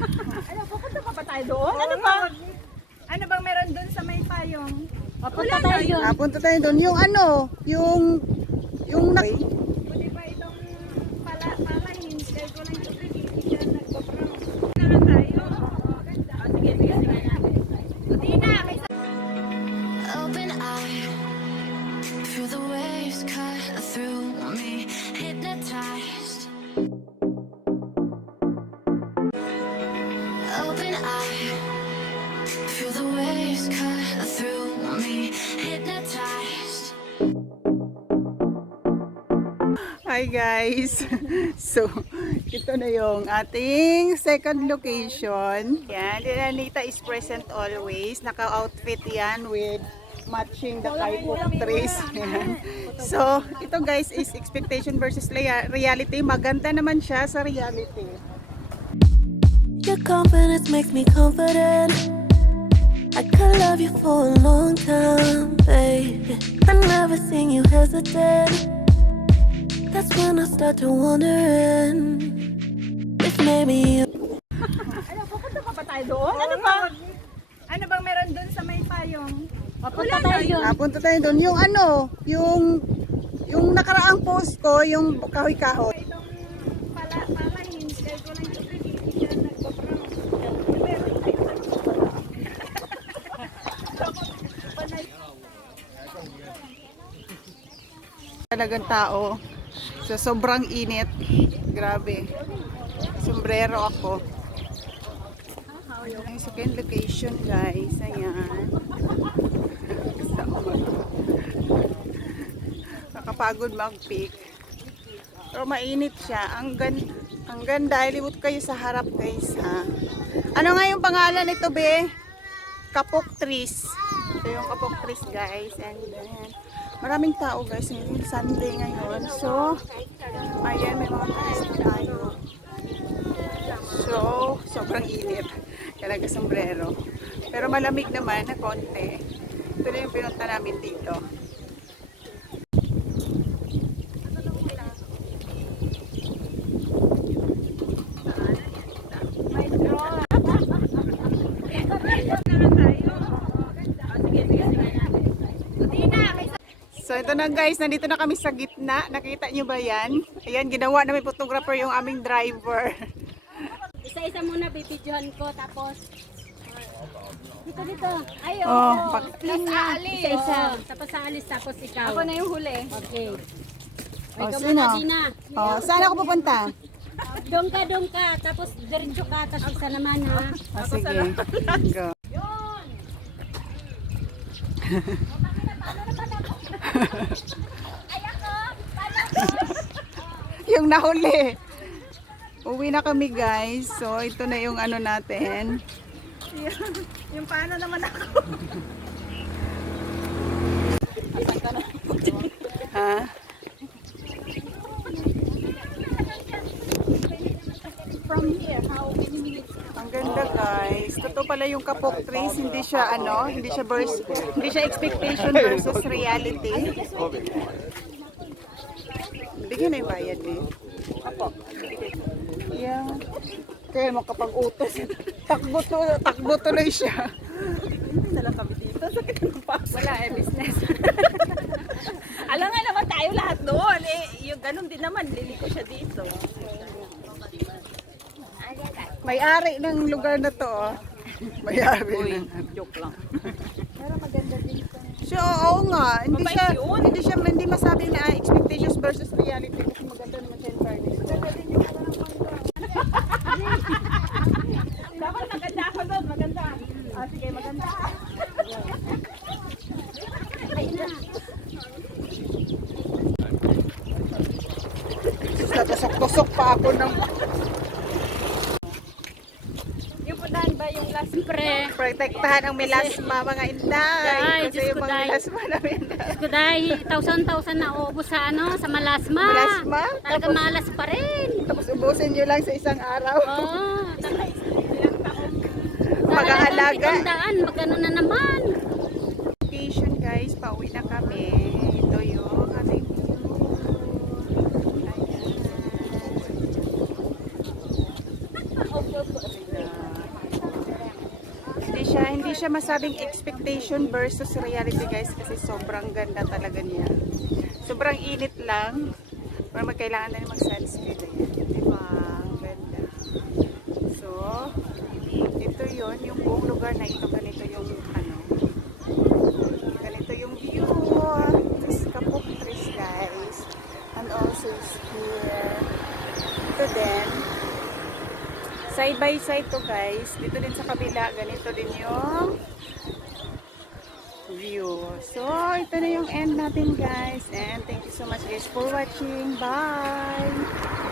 Ano, pupunta pa ba tayo doon? Ano ba? Ano bang meron doon sa may payong? Punta tayo doon. Punta tayo doon. Yung ano, yung Pwede ba itong palahin? Kaya ko lang yung pagkikita nagbabrang. Ano tayo? Sige, sige, sige. Tina, may Open eye, feel the waves cut through me, hypnotized. Open eye, feel the waves cut through me, hypnotized. Hi guys! So, ito na yung ating second location. Yan, Anita is present always. Naka-outfit yan with matching the type of trees. Yan. So, ito guys is expectation versus reality. Maganda naman siya sa reality. Your confidence makes me confident. I could love you for a long time, baby. I never seen you hesitate. That's when I start to wonder if maybe you. Ano, pupunta pa ba tayo doon? Ano ba? Ano bang meron doon sa may payong? Punta tayo doon. Punta tayo doon. Yung ano, yung nakaraang post ko, yung kahoy-kahoy. Itong palahin, kaya ko lang yung pagkikita nagbabrang. Meron tayo Talagang tao. So, sobrang init. Grabe. Sombrero ako. Ang second location guys. Ayan. Nakapagod mag-pick. Pero mainit siya. Ang ganda. Ilibot kayo sa harap guys ha. Ano nga yung pangalan nito be? Kapok trees. Ito yung kapok trees guys. And then, maraming tao guys. Ngayon Sunday ngayon. So, ayan may mga turista tayo. So, sobrang init. Kaya nag-sombrero. Pero malamig naman na konti. Ito na yung pinunta namin dito. So ito na guys, nandito na kami sa gitna. Nakita nyo ba yan? Ayan, ginawa namin photographer yung aming driver. Isa-isa muna bibidyohan ko tapos dito. Ay, Oh, clean na. Isa-isa. Tapos aalis tapos ikaw. Ako na yung huli. Okay. Oh, Ikaw sino? muna, Dina. Oh, saan ako pupunta? Doon ka. Tapos diretso ka. Tapos isa naman ha. Oh, sige. Go. Yung nahuli. Uwi na kami guys. So ito na yung ano natin. Yung paano naman ako. Ha? From here, how many minutes? Ang ganda guys. Totoo pala yung kapok trees, hindi siya ano, hindi siya expectation versus reality. Bigyan na yung bayad eh. Apo. Yeah. Kaya makapag-utos. Takbo tuloy siya. Hindi na lang kami dito. Sakit ng paso. Wala business. Alam nga naman tayo lahat doon. Yung ganun din naman, liliko siya dito. May-ari ng lugar na to. Oh. May-ari ng Joke lang. So, oo nga. Mabait yun. Hindi masabing na expectations versus reality. Kasi maganda naman siya yung fairness. Dapat maganda ako doon. Maganda. Sige, maganda. Natusok-tusok pa ako ng Yung puntahan ba yung last Pre. protektahan ang melasma mga inday. Ay, Kasi Diyos yung ko, mga day. melasma namin. Kuday, 1,000 na uubos sa sa malasma. Malasma? Talaga malas pa rin. Tapos ubusin nyo lang sa isang araw. Oo. Mag-aalaga. Magkano na naman. Location guys, pauwi na kami. Ito yung aming view. Ayan. hindi siya masabing expectation versus reality guys kasi sobrang ganda talaga niya. Sobrang init lang. Pero magkailangan na rin mag-sunscreen. Diba? Ang ganda. So, ito yon yung buong lugar na ito. Ganito yung ano. Ganito yung view. This Kapok Trees guys. And also is here. Ito din. Side by side to guys. Dito din sa kabila. Ganito din yung view. So, ito na yung end natin guys. And thank you so much guys for watching. Bye!